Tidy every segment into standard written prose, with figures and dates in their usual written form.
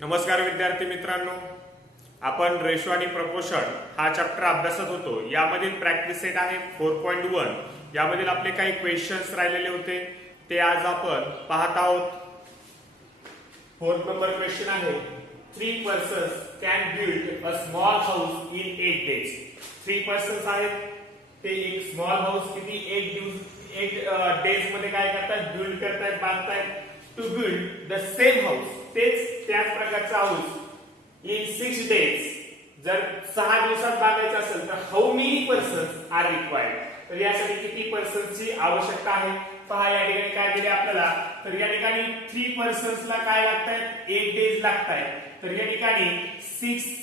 नमस्कार विद्यार्थी मित्रांनो, आपण रेशो आणि प्रपोर्शन हा चॅप्टर अभ्यासत होतो. यामधील प्रॅक्टिस सेट आहे 4.1. यामधील आपले काही क्वेश्चन्स राहिलेले होते ते आज आपण पाहत आहोत. 4th नंबर क्वेश्चन आहे, 3 persons can build a small house in 8 days. 3 persons आहेत, ते एक स्मॉल हाऊस किती 8 डेज मध्ये काय करतात, बिल्ड करतायत, बांधतायत. To build the same house, त्याच प्रकारचा हाऊस इन 6 डेज, जर 6 दिवसात बांधायचं असेल तर how many persons are required. तर यासाठी किती पर्सन्सची आवश्यकता आहे पहा. या ठिकाणी काय दिले आपल्याला, तर या ठिकाणी 3 पर्सन्सला काय लागतायत, 8 डेज लागतायत. तर या ठिकाणी 6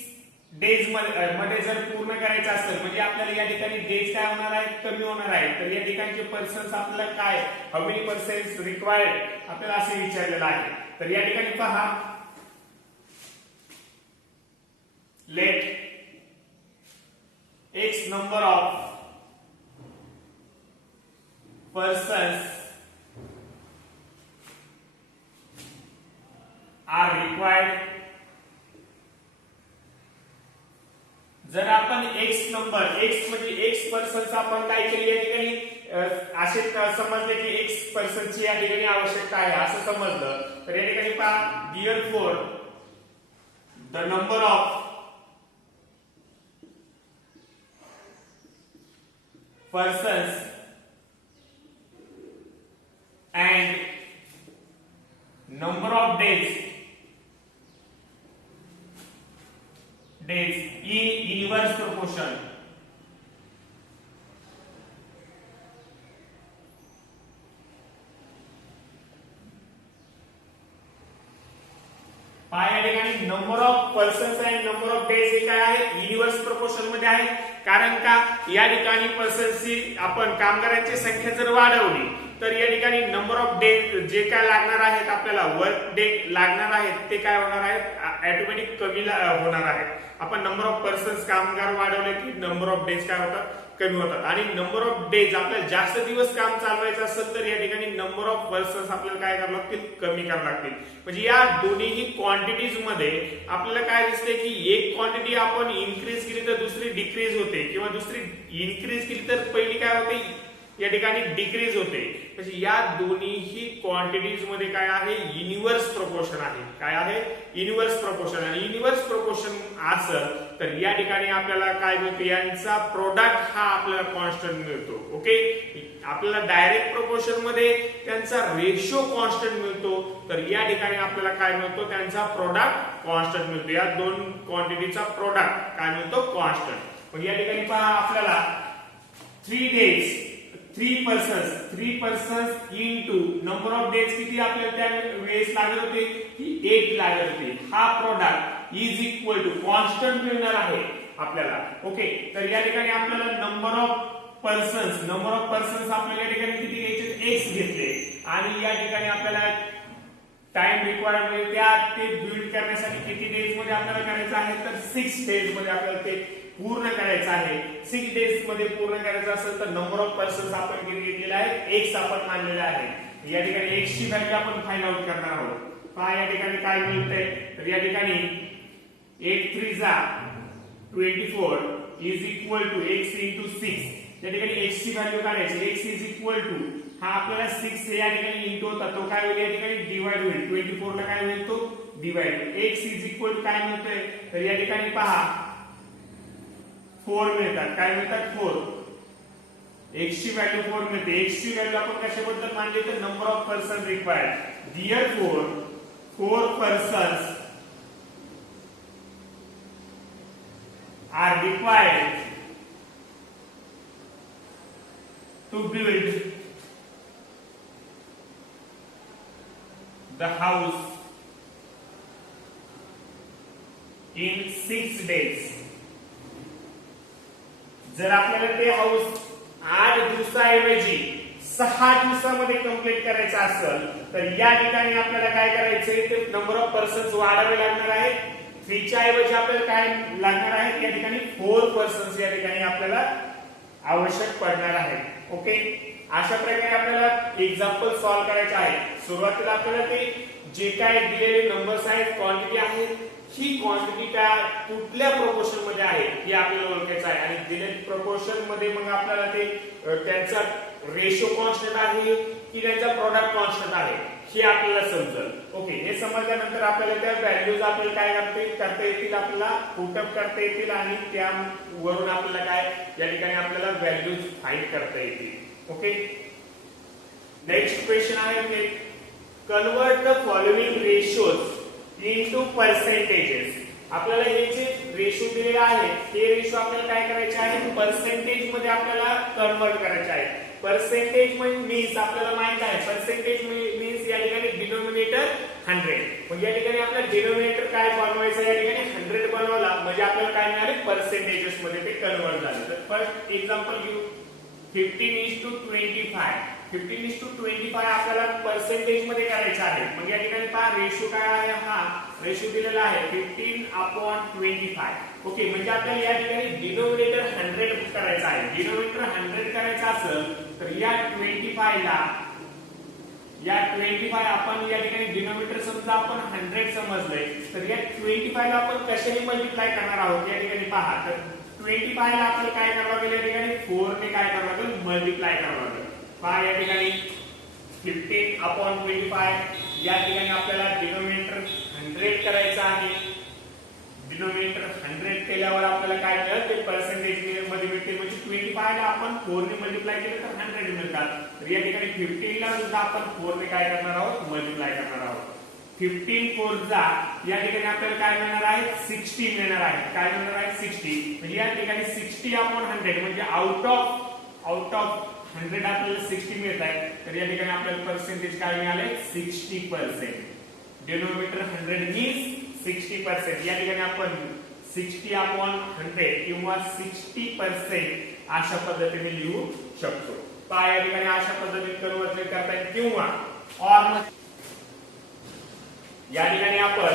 डेज मध्ये जर पूर्ण करायचं असेल म्हणजे आपल्याला या ठिकाणी डेज काय होणार आहेत, कमी होणार आहेत. तर या ठिकाणचे पर्सन्स आपल्याला काय, हाऊ मेनी पर्सन्स रिक्वायर्ड आपल्याला असे विचारलेलं आहे. तर या ठिकाणी पहा, let x number of persons are required. जर आपण x नंबर, x म्हणजे x पर्सन्स आपण काय केले या ठिकाणी असे समजले की x पर्सनची या ठिकाणी आवश्यकता आहे असं समजलं. तर या ठिकाणी पहा, therefore the number of persons and number of days in inverse proportion. या ठिकाणी number of persons and number of days हे काय आहे, युनिव्हर्स प्रोपोर्शन मध्ये आहे. कारण का, या ठिकाणी पर्सन्सची आपण कामगारांची संख्या जर वाढवली तर या ठिकाणी नंबर ऑफ डे जे काय लागणार आहेत, आपल्याला वर्क डे लागणार आहेत ते काय होणार आहेत, ऑटोमॅटिक कमी होणार आहेत. आपण नंबर ऑफ पर्सन्स कामगार वाढवले की नंबर ऑफ डेज काय होतात, कमी होतात. आणि नंबर ऑफ डेज आपल्याला जास्त दिवस काम चालवायचं असेल तर या ठिकाणी नंबर ऑफ पर्सन्स आपल्याला काय करावं लागतील, कमी करावं लागतील. म्हणजे या दोन्ही क्वांटिटीज मध्ये आपल्याला काय दिसते की एक क्वांटिटी आपण इन्क्रीज केली तर दुसरी डिक्रीज होते, किंवा दुसरी इन्क्रीज केली तर पहिली काय होते, या ठिकाणी डिक्रीज होते. म्हणजे या दोन्ही क्वांटिटीज मध्ये काय आहे, युनिव्हर्स प्रोपोर्शन आहे. काय आहे, युनिव्हर्स प्रोपोर्शन. आणि युनिव्हर्स प्रोपोर्शन असेल तर या ठिकाणी आपल्याला काय मिळतं, यांचा प्रोडक्ट हा आपल्याला कॉन्स्टंट मिळतो. ओके, आपल्याला डायरेक्ट प्रोपोर्शन मध्ये त्यांचा रेशो कॉन्स्टंट मिळतो, तर या ठिकाणी आपल्याला काय मिळतो, त्यांचा प्रोडक्ट कॉन्स्टंट मिळतो. या दोन क्वांटिटीचा प्रोडक्ट काय मिळतो, कॉन्स्टंट. म्हणजे या ठिकाणी पहा, आपल्याला 3 days 3 persons into number of days किती आपल्याला त्या वेळेस लागत होते की 8 लागत होते. हा product is equal to constant मिळणार आहे आपल्याला. ओके, तर या ठिकाणी आपल्याला नंबर ऑफ पर्सन्स आपल्याला या ठिकाणी किती घ्यायचे, x घेतले. आणि या ठिकाणी आपल्याला टाइम रिक्वायरमेंट ते बिल्ड करण्यासाठी किती डेज मध्ये आपल्याला करायचं आहे, तर 6 डेज मध्ये आपल्याला ते पूर्ण करायचं आहे. 6 डेज मध्ये पूर्ण करायचं असेल तर नंबर ऑफ पर्सन्स आपण किती घेतलेला आहे, x आपण मानलेला आहे. या ठिकाणी x ची व्हॅल्यू आपण फाइंड आउट करणार आहोत. पहा या ठिकाणी काय मिळतंय, तर या ठिकाणी 8 3 जा 24 is equal to x into 6. या ठिकाणी x ची व्हॅल्यू काढायची, x इज इक्वल टू हा आपल्याला 6 या ठिकाणी इंटू होता, तो काय होईल, या ठिकाणी डिवाइड होईल. 24 ला काय होईल, तो divide. x is equal to काय मिळतंय, तर या ठिकाणी पहा 4 मिळतात. काय मिळतात, 4. x ची व्हॅल्यू 4 मिळते. x ची व्हॅल्यू आपण कशाबद्दल मानली, तर number of person required. therefore 4 persons are required to build the house in 6 days. जर आपल्याला ते हाऊस 8 दिवसाऐवजी 6 दिवसामध्ये कंप्लीट करायचं असेल तर या ठिकाणी आपल्याला काय करायचंय, ते नंबर ऑफ पर्सन्स वाढवावे लागणार आहे. 3 च्या ऐवजी आपल्याला काय लागणार आहे, या ठिकाणी 4 पर्सन्स या ठिकाणी आपल्याला आवश्यक पडणार आहे. ओके, अशा प्रकारे आपल्याला एक्झाम्पल सॉल्व्ह करायचे आहे. सुरुवातीला आपल्याला ते जे काय दिलेले नंबर्स आहेत, क्वांटिटी आहे, ही क्वांटिटी कुठल्या प्रोपोर्शन मध्ये आहे हे आपल्याला ओळखायचं आहे. आणि दिलेल्या प्रोपोर्शन मध्ये मग आपल्याला ते त्यांचा रेशो कॉन्स्टंट आहे की त्यांचा प्रोडक्ट कॉन्स्टंट आहे हे आपल्याला समजेल. ओके, हे समजल्यानंतर आपल्याला त्या व्हॅल्यूज आपल्याला काय करता येतील, आपल्याला पुटअप करता येतील आणि त्यावरून आपल्याला काय या ठिकाणी आपल्याला व्हॅल्यूज फाइंड करता येतील. ओके, नेक्स्ट क्वेश्चन आहे, convert the following ratios into percentages. आपल्याला हे जे रेशो दिलेले आहेत हे रेशो आपल्याला काय करायचे आहे, पर्सेंटेज मध्ये आपल्याला कन्वर्ट करायचे आहे. पर्सेंटेज मीन्स आपल्याला माहित आहे, पर्सेंटेज मीन्स या ठिकाणी डिनोमिनेटर 100. म्हणजे या ठिकाणी आपला डिनोमिनेटर काय बनवायचं, या ठिकाणी 100 बनवला म्हणजे आपल्याला काय मिळाले, पर्सेंटेजेस मध्ये ते कन्वर्ट झाले. तर फर्स्ट एक्झाम्पल घेऊ, 15:25. 15:25 आपल्याला पर्सेंटेज मध्ये करायचं आहे. मग या ठिकाणी पहा रेशो काय आहे, हा रेशो दिलेला आहे 15/25. ओके, म्हणजे आपल्याला या ठिकाणी डिनोमिनेटर 100 करायचा आहे. डिनोमिनेटर 100 करायचा असेल तर या 25 आपण या ठिकाणी डिनोमिनेटर समजा आपण 100 समजलंय, तर या 25 ला आपण कशाने मल्टिप्लाय करणार आहोत या ठिकाणी पहा. तर 25 ला आपल्याला काय करावं लागेल, या ठिकाणी 4 ने काय करावं लागेल, मल्टिप्लाय करावं लागेल. पहा या ठिकाणी 15/25 या ठिकाणी आपल्याला डिनोमिनेटर 100 करायचं आहे. डिनोमिनेटर 100 केल्यावर आपल्याला काय मिळेल, ते पर्सेंटेज मध्ये मिळते. म्हणजे 25 ला आपण 4 ने मल्टिप्लाय केलं तर 100 मिळतात. तर या ठिकाणी 15 ला सुद्धा आपण 4 ने काय करणार आहोत, मल्टिप्लाय करणार आहोत. 15 4 जा या ठिकाणी आपल्याला काय मिळणार आहे, 60 मिळणार आहे. काय मिळणार आहे, 60. म्हणजे या ठिकाणी 60/100 म्हणजे आउट ऑफ 100 आपल्याला 60 मिळत आहे. तर या ठिकाणी आपल्याला पर्सेंटेज काय मिळाले, 60%. Denominator 100 means 60%. या ठिकाणी आपण 60/100 किंवा 60% अशा पद्धतीने लिहू शकतो. पहा या ठिकाणी अशा पद्धतीने कन्वर्जन करता येईल किंवा ऑर या ठिकाणी आपण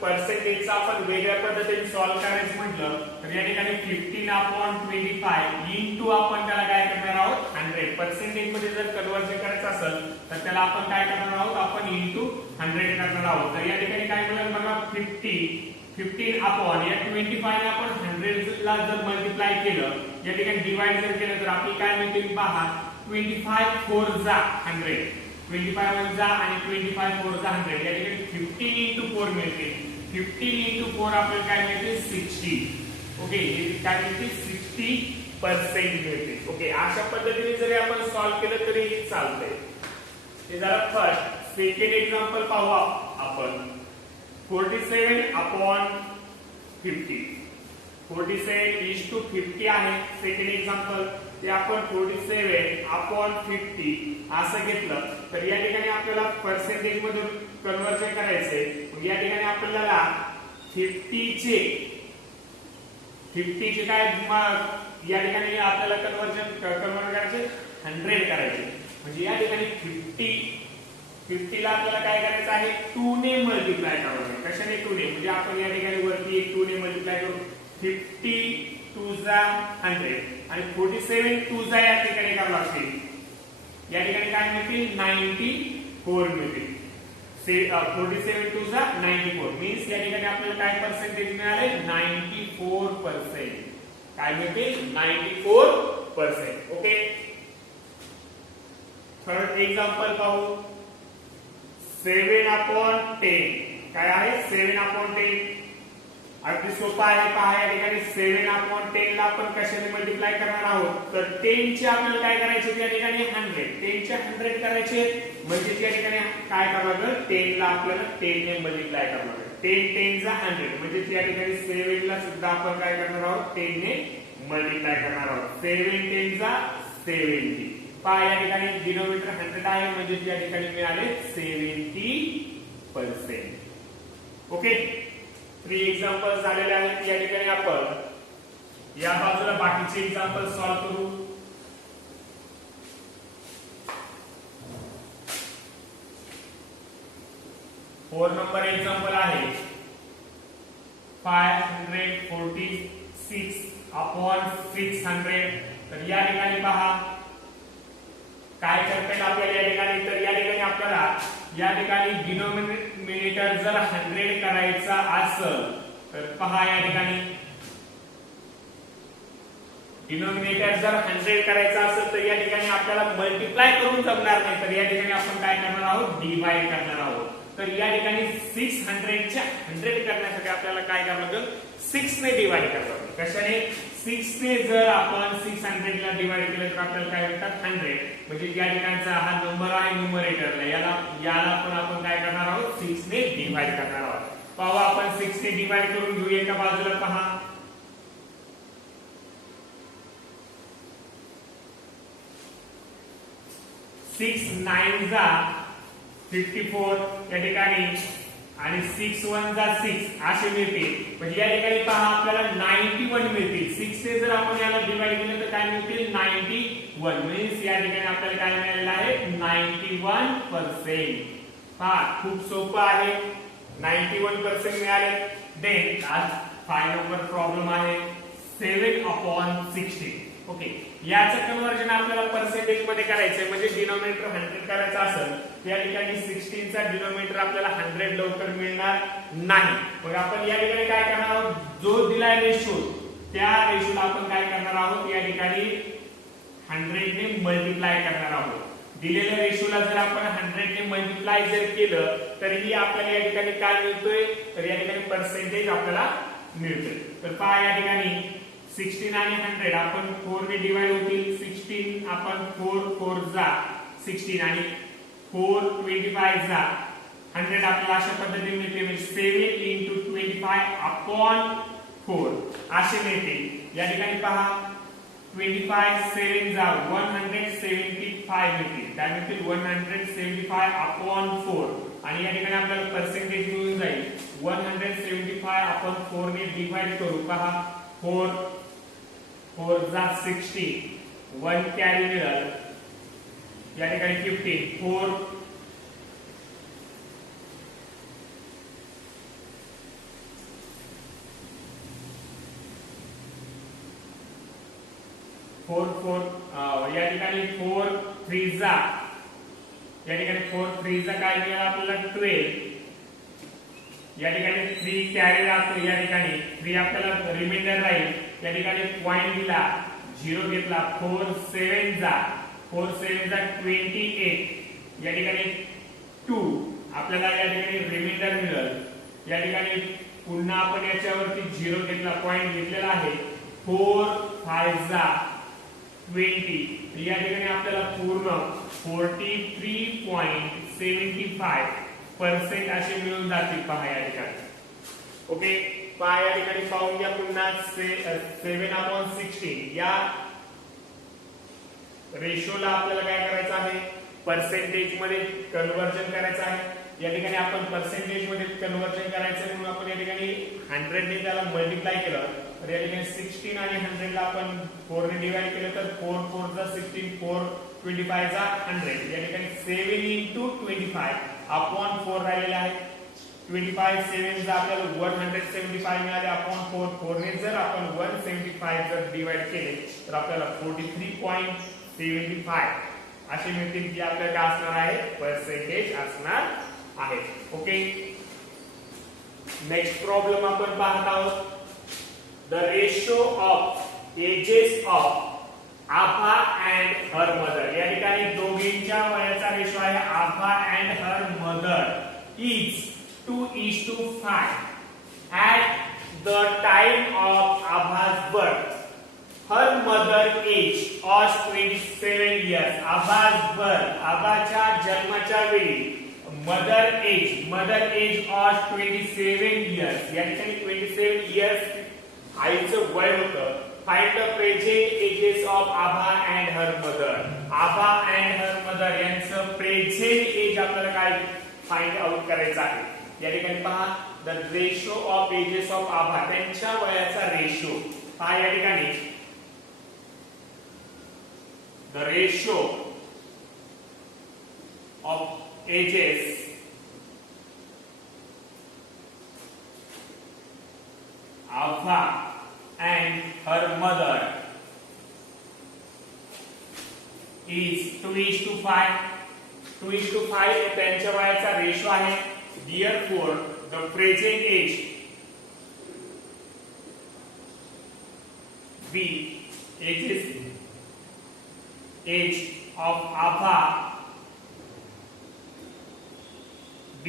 पर्सेंटेजचा आपण वेगळ्या पद्धतीने सॉल्व्ह करायचं म्हटलं तर या ठिकाणी 15/25 इंटू आपण त्याला काय करणार आहोत, 100. पर्सेंटेज मध्ये जर कन्वर्जन करायचं असेल तर त्याला आपण काय करणार आहोत, आपण इंटू 100 करणार आहोत. तर या ठिकाणी काय मिळेल बघा, 15 अपॉन या 25 ला आपण 100 ला जर मल्टिप्लाय केलं, या ठिकाणी डिवाइड जर केलं तर आपली काय मिळतील पहा, 25 4 जा 100. 25 1 जा आणि 25 4 जा 100. या ठिकाणी 15 into 4 मिळते. 15 into 4 आपल्याला काय मिळते, 60. ओके, हे काय मिळते, 60% मिळते. ओके, अशा पद्धतीने जरी आपण सॉल्व्ह केलं तरी चालतंय. हे झालं फर्स्ट. सेकंड एक्झाम्पल पाहू आपण. 47/50. 47:50 आहे सेकंड एक्झाम्पल. ते आपण 47/50 असं घेतलं तर या ठिकाणी आपल्याला पर्सेंटेज मधून कन्वर्जन करायचंय. मग या ठिकाणी आपल्याला 50 चे काय या ठिकाणी आपल्याला कन्वर्ट करायचे 100 करायचे. म्हणजे या ठिकाणी 50 ला आपल्याला काय करायचं आहे, 2 ने मल्टिप्लाय करावं लागेल. कशाने, 2 ने. म्हणजे आपण या ठिकाणी वरती एक 2 ने मल्टिप्लाय करू. 50 2 जा 100 आणि 47 2 जा या ठिकाणी करावं लागतील. या ठिकाणी काय मिळतील, 94 मिळतील. 47 2 जा 94 मीन्स या ठिकाणी आपल्याला काय पर्सेंटेज मिळाले, 94%. काय मिळते, 94%. ओके, थर्ड एक्झाम्पल पाहू. 7/10 काय आहे, 7/10 अगदी सोपा आहे. पहा या ठिकाणी 7/10 ला आपण कशाने मल्टिप्लाय करणार आहोत, तर 10 चे आपल्याला काय करायचे, या ठिकाणी 100. 10 चे 100 करायचे म्हणजे या ठिकाणी काय करावं लागेल, 10 ला आपल्याला 10 ने मल्टिप्लाय करावं लागेल. 10 10 जा 100 म्हणजे या ठिकाणी 7 ला सुद्धा आपण काय करणार आहोत, 10 ने मल्टिप्लाय करणार आहोत. 7 10 जा 70. पहा या ठिकाणी डिनोमिनेटर 100 आहे म्हणजे या ठिकाणी मिळाले 70%. ओके, 3 एक्झाम्पल झालेले आहेत. या ठिकाणी आपण या बाजूला बाकीचे एक्झाम्पल सॉल्व्ह करू. फोर नंबर एक्झाम्पल आहे 546/600. तर या ठिकाणी पहा काय करता येईल आपल्याला या ठिकाणी. तर या ठिकाणी आपल्याला या ठिकाणी डिनॉमिनेटर जर 100 करायचा असेल तर पहा या ठिकाणी डिनॉमिनेटर जर 100 करायचा असेल तर या ठिकाणी आपल्याला मल्टिप्लाय करून जमणार नाही, तर या ठिकाणी आपण काय करणार आहोत, डिवाइड करणार आहोत. तर या ठिकाणी 600 च्या 100 करण्यासाठी आपल्याला काय करावं लागेल, 6 ने डिवाइड करावं लागेल. कशाने, 6 ने जर आपण 600 ला डिवाइड केलं तर आपल्याला काय भेटतात 100. म्हणजे या ठिकाणचा हा नंबर आहे न्यूमरेटरला, याला पण आपण काय करणार आहोत, 6 ने डिवाइड करणार आहोत. पहा आपण 6 ने डिवाइड करून घेऊ. एका बाजूला पहा 6 9 जा 54 या ठिकाणी आणि 6 1 जा 6 असे मिळतील. म्हणजे या ठिकाणी पहा आपल्याला 91 मिळतील. 6 ने जर आपण याला डिवाइड केलं तर काय मिळतील, 91. म्हणजे या ठिकाणी आपल्याला काय मिळालेलं आहे, 91%. पहा खूप सोपं आहे, 91% मिळाले. देन आज 5 नंबर प्रॉब्लेम आहे 7/16. ओके, याचं कन्वर्जन आपल्याला पर्सेंटेज मध्ये करायचंय. म्हणजे डिनॉमिनेटर 100 करायचं असेल या ठिकाणी 16 चा डिनॉमिनेटर आपल्याला 100 लवकर मिळणार नाही. मग आपण या ठिकाणी काय करणार आहोत, जो दिलाय रेशो त्या रेशोला आपण काय करणार आहोत, या ठिकाणी 100 ने मल्टिप्लाय करणार आहोत. दिलेल्या रेशोला जर आपण 100 ने मल्टिप्लाय जर केलं तरीही आपल्याला या ठिकाणी काय मिळतोय, तर या ठिकाणी पर्सेंटेज आपल्याला मिळतोय. तर पहा या ठिकाणी 16 आणि 100 आपण 4 ने डिवाइड होतील. 16 आपण 4 जा 16 आणि 4 25 जा 100 आपल्याला अशा पद्धतीने मिळते. म्हणजे 7 into 25/4 असे मिळते. या ठिकाणी पहा 25 7 जा 175 मिळतील. काय मिळतील, 175/4. आणि या ठिकाणी आपल्याला पर्सेंटेज मिळून जाईल. 175/4 ने डिवाइड करू. पहा 4 जा 60 1 कॅरी मिळेल. या ठिकाणी 15 4 या ठिकाणी 4 3 जा या ठिकाणी 4 3 जा काय मिळेल आपल्याला 12. या ठिकाणी 3 कॅरी राहतो. या ठिकाणी 3 आपल्याला रिमाइंडर राहील. या ठिकाणी पॉइंट दिला 0 घेतला. 4 7 जा 28. या ठिकाणी 2 आपल्याला या ठिकाणी रिमाइंडर मिळेल. या ठिकाणी पुन्हा आपण याच्यावरती 0 घेतला, पॉइंट घेतलेला आहे. 4 5 जा 20. या ठिकाणी आपल्याला पूर्ण 43.75% असे मिळून जातील. पहा या ठिकाणी. ओके, पहा या ठिकाणी पाहून घ्या पुन्हा 7/16 या रेशोला आपल्याला काय करायचं आहे, पर्सेंटेज मध्ये कन्वर्जन करायचं आहे. या ठिकाणी आपण पर्सेंटेज मध्ये कन्वर्जन करायचं म्हणून आपण या ठिकाणी 100 ने त्याला मल्टिप्लाय केलं. तर या ठिकाणी 16 आणि 100 ला आपण 4 ने डिवाइड केलं तर 4 4 जा 16 4 25 जा 100. या ठिकाणी 7 into 25/4 राहिलेले आहे. 25 7 जा आपल्याला 175 मिळाले अपॉन 4. 4 ने जर आपण 175 जर डिवाइड केले तर आपल्याला 43.75 असे मिळतील, जे आपल्याला काय असणार आहे, पर्सेंटेज असणार आहे. ओके, नेक्स्ट प्रॉब्लेम आपण पाहत आहोत. The ratio of ages of Abha and her mother. या ठिकाणी दोघींच्या वयाचा रेशो आहे Abha and her mother is 2:5 at the time of Abha's birth. Her mother age was 27 years. Abha's birth, आभाच्या जन्माच्या वेळी मदर एज was 27 years. या ठिकाणी 27 years आईचं वय होतं. Find the present ages of Abha and her mother. Abha and her mother यांचं present age आपल्याला काय फाइंड आउट करायचं आहे. या ठिकाणी पहा the ratio of ages of Abha, त्यांच्या वयाचा रेशो. पहा या ठिकाणी the ratio of ages Abha and her mother is 2:5. 2:5 त्यांच्या वयाचा रेशो आहे. Therefore the present age B age of Abha B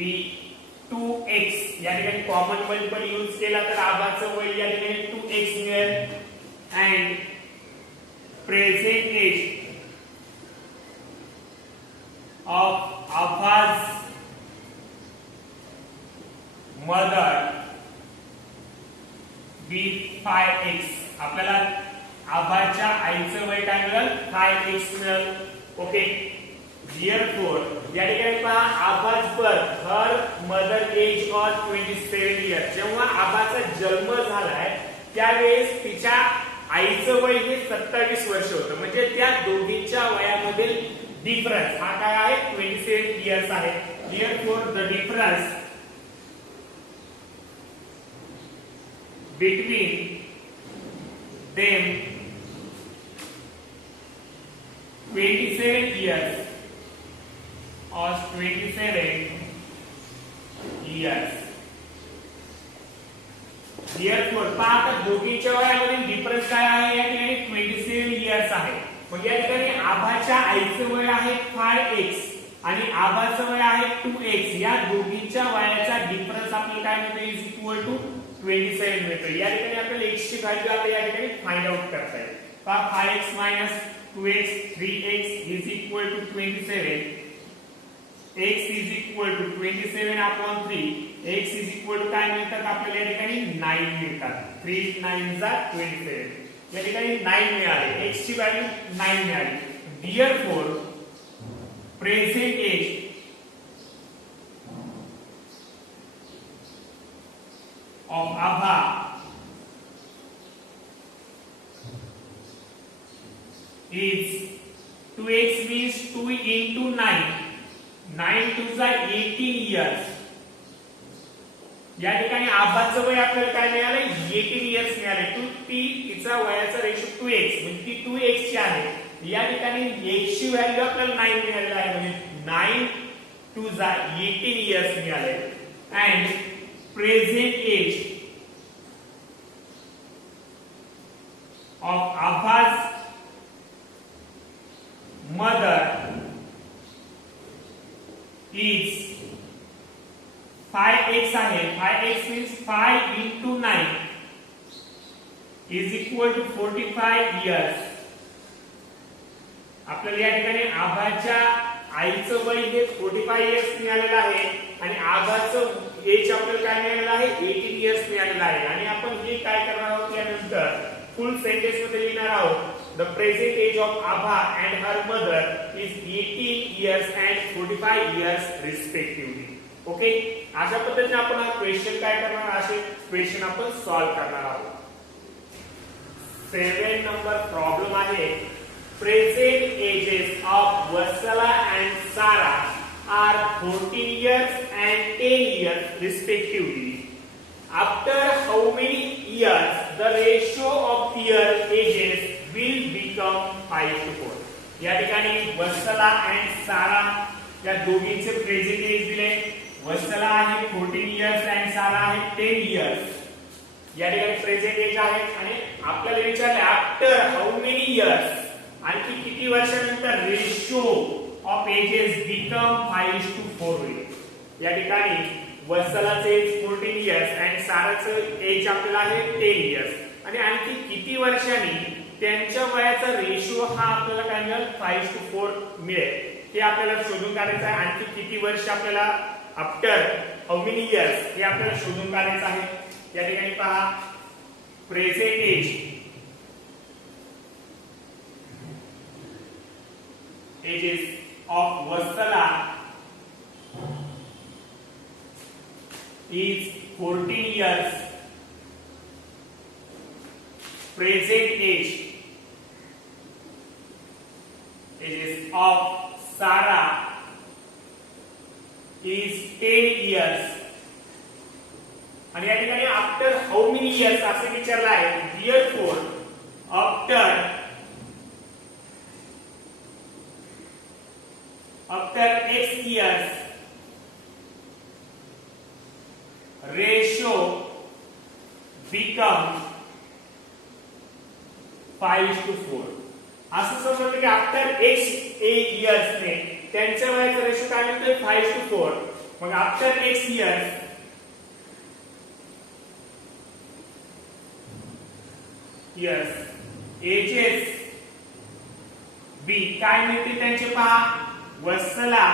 2x. या ठिकाणी कॉमन मल्टिपल यूज केला तर आबाचं वय या ठिकाणी 2x मिळेल. And present age of Abha's mother B 5x. आपल्याला आबाच्या आईचं वय काय मिळेल 5x मिळेल. ओके. Therefore या ठिकाणी पहा Abha's birth her mother age of 27 years. जेव्हा आबाचा जन्म झालाय त्यावेळेस तिच्या आईचं वय हे 27 वर्ष होतं. म्हणजे त्या दोघींच्या वयामधील डिफरन्स हा काय आहे 27 इयर्स आहे. Therefore the difference between them 27 years or 27 years. Therefore पहा दोघींच्या वयामधील डिफरन्स काय आहे या ठिकाणी 27 इयर्स आहे. मग या ठिकाणी आबाच्या आईचं वय आहे 5x आणि आबाचं वय आहे 2x. या दोघींच्या वयाचा डिफरन्स आपल्याला काय मिळतो इज इक्वल टू 27 मिळतो. या ठिकाणी आपल्याला x ची व्हॅल्यू आपल्याला या ठिकाणी फाइंड आउट करता येईल. पहा 5x - 2x 3x is equal to 27. x is equal to 27/3. x is equal to काय मिळतात आपल्याला या ठिकाणी 9 मिळतात. 3 9 जा 27. या ठिकाणी 9 मिळाले. x ची व्हॅल्यू 9 मिळाली. Therefore present age of Abha is 2x means 2 into 9. 9 2 जा 18 years. या ठिकाणी आबाचं वय आपल्याला काय मिळालं 18 इयर्स मिळाले. तिचा वयाचा रेशो 2x म्हणजे ती 2x ची आहे. या ठिकाणी x ची व्हॅल्यू आपल्याला 9 मिळालेली आहे म्हणजे 9 2 जा 18 इयर्स मिळाले. And present age of Abha's mother is 5x आहे. 5x means 5 into 9 is equal to 45 years. आपल्याला या ठिकाणी आबाच्या आईचं वय हे 45 इयर्स मिळालेलं आहे आणि आबाचं एज आपल्याला काय मिळालेलं आहे 18 इयर्स मिळालेलं आहे. आणि आपण हे काय करणार आहोत यानंतर फुल सेंटेन्स मध्ये लिहिणार आहोत. The present age of Abha and her mother is 18 years and 45 years respectively. Okay. अशा पद्धतीने आपण हा क्वेश्चन काय करणार असे क्वेश्चन आपण सॉल्व्ह करणार आहोत. 7 नंबर प्रॉब्लेम आहे. Present ages of Vatsala and Sara are 14 years and 10 years respectively. After how many years the ratio of their ages will become 5:4. या ठिकाणी वत्सला अँड सारा या दोघींचे प्रेझेंट एज दिले. वत्सला आहे 14 इयर्स अँड सारा आहे 10 इयर्स. या ठिकाणी प्रेझेंट एज आहे आणि आपल्याला विचारले आफ्टर हाऊ मेनी इयर्स आणखी किती वर्षानंतर रेशो ऑफ एजेस बिकम 5:4 होईल. या ठिकाणी वत्सलाचे एज 14 इयर्स अँड साराचं एज आपल्याला आहे 10 इयर्स आणि आणखी किती वर्षांनी त्यांच्या वयाचा रेशो हा आपल्याला काय मिळेल 5:4 मिळेल ते आपल्याला शोधून काढायचं आहे. आणखी किती वर्ष आपल्याला आफ्टर हाऊ मेनी इयर्स हे आपल्याला शोधून काढायचं आहे. या ठिकाणी पहा present ages of Vatsala is 14 years. Present age ages of Sarah is 10 years. आणि या ठिकाणी आफ्टर हाऊ मेनी इयर्स असे विचारलं आहे. Therefore after x ratio become 5:4. असं समजलं की आफ्टर x years ने त्यांच्या वयाचा रेशो काय मिळतोय 5:4. मग after x years ages b काय मिळते त्यांचे पहा. वत्सला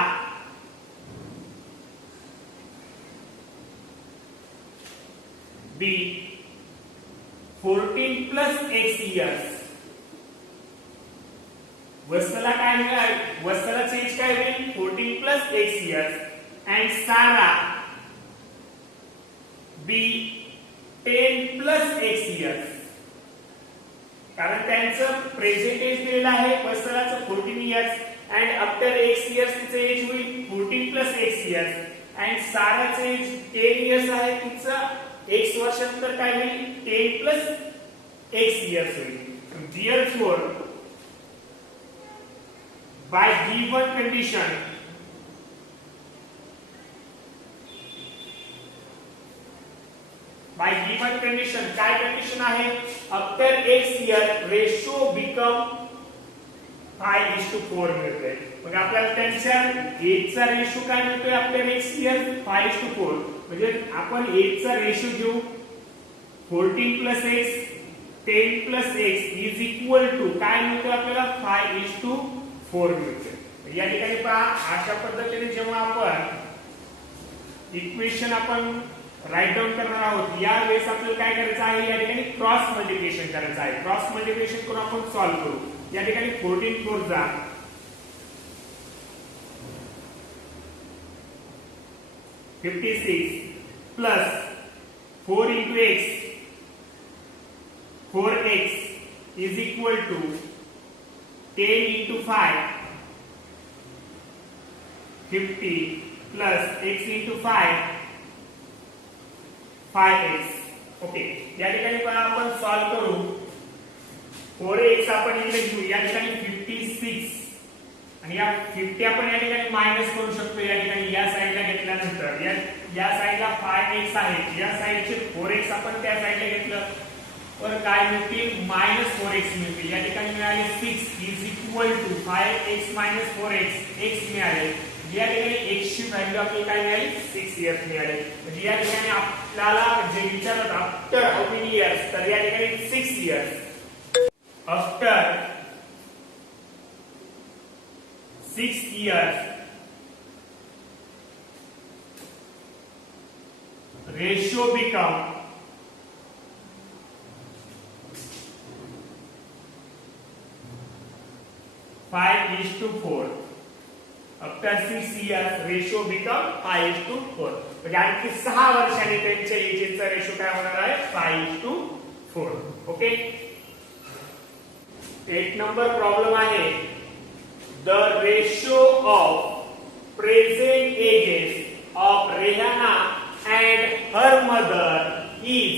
b 14 plus x years. वत्सला काय मिळेल. वत्सलाचं एज काय होईल 14 plus x years. and Sarah b 10 plus x years. कारण त्यांचं प्रेझेंट एज दिलेलं आहे वत्सलाचं 14 years and after x years तिचं एज होईल 14 प्लस x इयर्स अँड साराचं एज 10 इयर्स आहे तिचं x वर्षानंतर काय होईल 10 प्लस x इयर्स होईल. Therefore by given condition काय कंडिशन आहे after x year ratio become 5:4 मिळतोय. मग आपल्याला त्यांच्या एजचा रेशो काय मिळतोय आफ्टर x इयर 5:4. म्हणजे आपण एजचा रेशो घेऊ 14 plus x 10 plus x is equal to काय मिळतोय आपल्याला 5:4 मिळतोय. या ठिकाणी पहा अशा पद्धतीने जेव्हा आपण इक्वेशन आपण राईट डाऊन करणार आहोत या वेळेस आपल्याला काय करायचं आहे या ठिकाणी क्रॉस मल्टिप्लिकेशन करायचं आहे. क्रॉस मल्टिप्लिकेशन करून आपण सॉल्व्ह करू. या ठिकाणी 14 4 जा 56 plus 4 into x 4x is equal to 10 into 5 50 plus x into 5 5x. Okay या ठिकाणी पण आपण सॉल्व्ह करू. 4x आपण इकडे घेऊ या ठिकाणी 56 आणि या 50 आपण या ठिकाणी मायनस करू शकतो. या ठिकाणी या साइडला घेतल्यानंतर या साइडला 5x आहे या साइडचे 4x आपण त्या साइडला घेतलं तर काय मिळतील -4x मिळतील. या ठिकाणी मिळाले 6 is equal to 5x - 4x x मिळाले. या ठिकाणी x ची व्हॅल्यू आपल्याला काय मिळाली 6 इयर्स मिळाले. म्हणजे या ठिकाणी आपल्याला जे विचारलं आफ्टर हाऊ मेनी इयर्स तर या ठिकाणी 6 years. After 6 years ratio become 5:4. After 6 years ratio become 5:4. म्हणजे आणखी 6 वर्षांनी त्यांच्या एजेसचा रेशो काय होणार आहे 5:4. ओके 8 नंबर प्रॉब्लेम आहे the ratio of present ages of Rehana and her mother is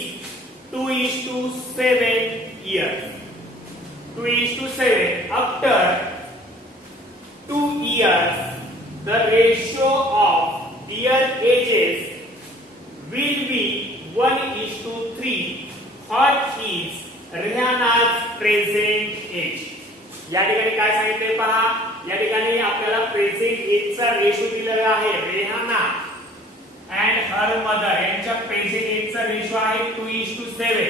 2:7 years. 2:7. After 2 years the ratio of their ages will be 1:3. What is Rihanna's present age? या ठिकाणी काय सांगितले पहा या ठिकाणी आपल्याला प्रेझेंट एजचा रेशो दिलेला आहे. रेहाना अँड हर मदर यांच्या प्रेझेंट एजचा रेशो आहे 2:7.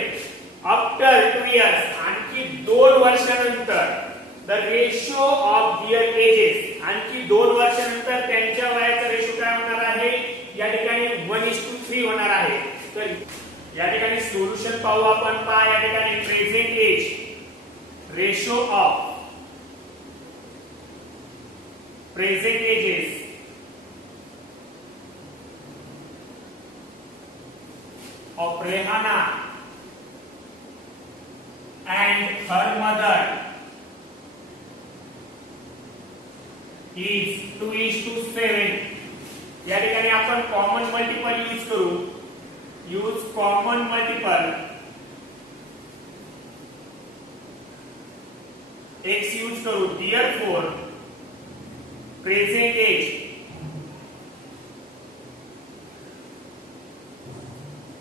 आफ्टर 2 years आणखी 2 वर्षानंतर the ratio of their ages आणखी 2 वर्षानंतर त्यांच्या वयाचा रेशो काय होणार आहे या ठिकाणी 1:3 होणार आहे. तर या ठिकाणी सोल्युशन पाहू आपण. पहा या ठिकाणी present age ratio of present ages of Rehana and her mother is 2:7. या ठिकाणी आपण कॉमन मल्टिपल यूज करू. Use common multiple x use करू. therefore present age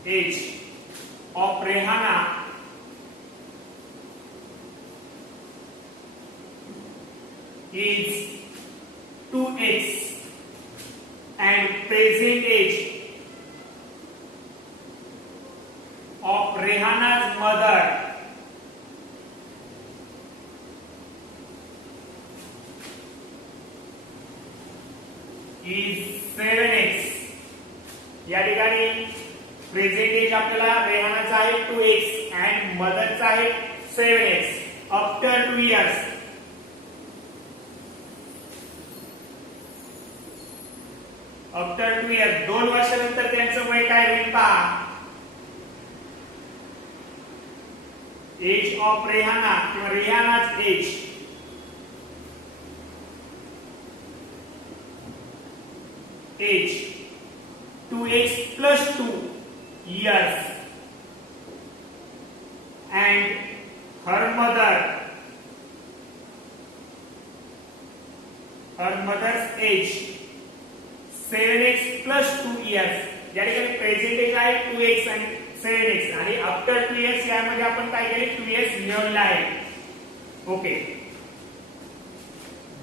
age of Rehana is 2x and present age of Rehana's mother is 7x. या ठिकाणी present age आपल्याला रेहानाचा आहे 2x and मदरचा आहे 7x after 2 years. After 2 years 2 वर्षानंतर त्यांचं वय काय होईल पहा. एज ऑफ रेहाना किंवा रेहानाच age age 2x plus 2 years and her mother's age 7x plus 2 years. या ठिकाणी प्रेझेंट एज आहे 2x आणि 7x आणि आफ्टर 2 इयर्स यामध्ये आपण काय केले 2x मिळवला आहे. Okay.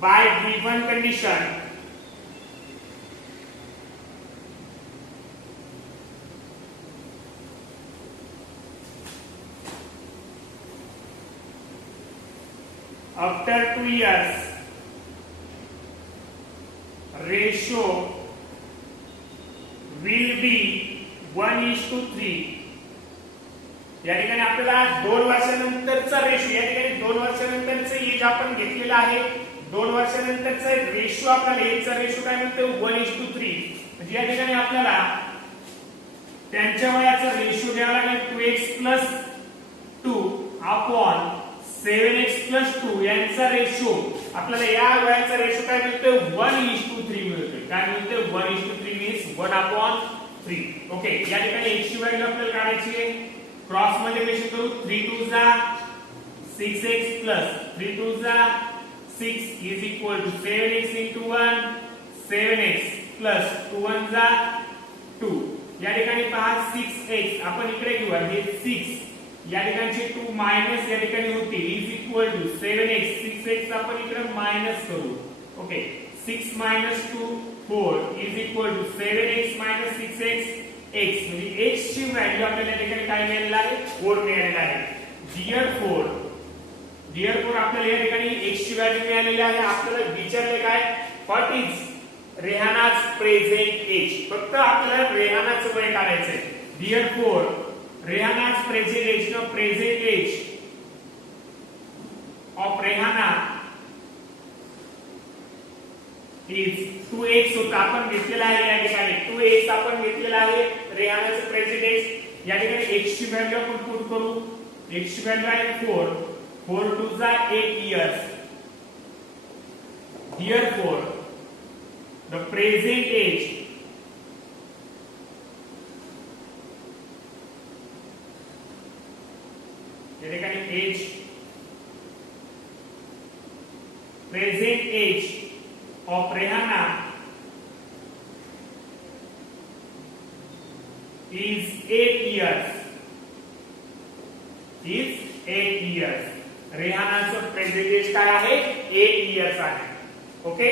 By given condition after 2 years ratio will be 1:3. या ठिकाणी आपल्याला 2 वर्षानंतरचा रेशो या ठिकाणी 2 वर्षानंतरचं एज आपण घेतलेलं आहे. 2 वर्षानंतरचा रेशो आपल्याला एजचा रेशो काय म्हणतो 1:3. म्हणजे या ठिकाणी आपल्याला त्यांच्या वयाचा रेशो द्यावा लागेल 2x plus 2 upon 7x plus 2 यांचा रेशो आपल्याला या वयाचा रेशो काय मिळतोय 1:3 मिळतोय. काय मिळतोय 1:3 means 1/3. ओके. या ठिकाणी x ची व्हॅल्यू आपल्याला काढायची आहे. क्रॉस मल्टिप्लिकेशन करू 3 2 जा 6x plus 3 2 जा 6 is equal to 7x into 1 7x plus 2 1 जा 2. या ठिकाणी पहा 6x आपण इकडे घेऊ हे 6 या ठिकाणचे 2 मायनस या ठिकाणी होते is equal to 7x 6x आपण इकडे मायनस करू. Okay. 6 minus 2 4 is equal to 7x minus 6x x म्हणजे x ची व्हॅल्यू आपल्याला या ठिकाणी काय मिळालेलं आहे 4 मिळालेलं आहे. डिअर 4 आपल्याला या ठिकाणी x ची व्हॅल्यू मिळालेली आहे. आपल्याला विचारले काय what is Rehana's present age. फक्त आपल्याला रेहानाचं वय काढायचंय. Dear 4 Rehana's present age no present age of Rehana is 2x होता आपण घेतलेला आहे या ठिकाणी 2x आपण घेतलेला आहे. रेहानाचं प्रेझेंट एज या ठिकाणी x ची व्हॅल्यू आपण पुट करू. x ची व्हॅल्यू आहे 4 4 2 जा 8 years. Therefore the present age या ठिकाणी age present age of Rehana is 8 years. रेहानाचं प्रेझेंट एज काय आहे 8 years आहे. ओके.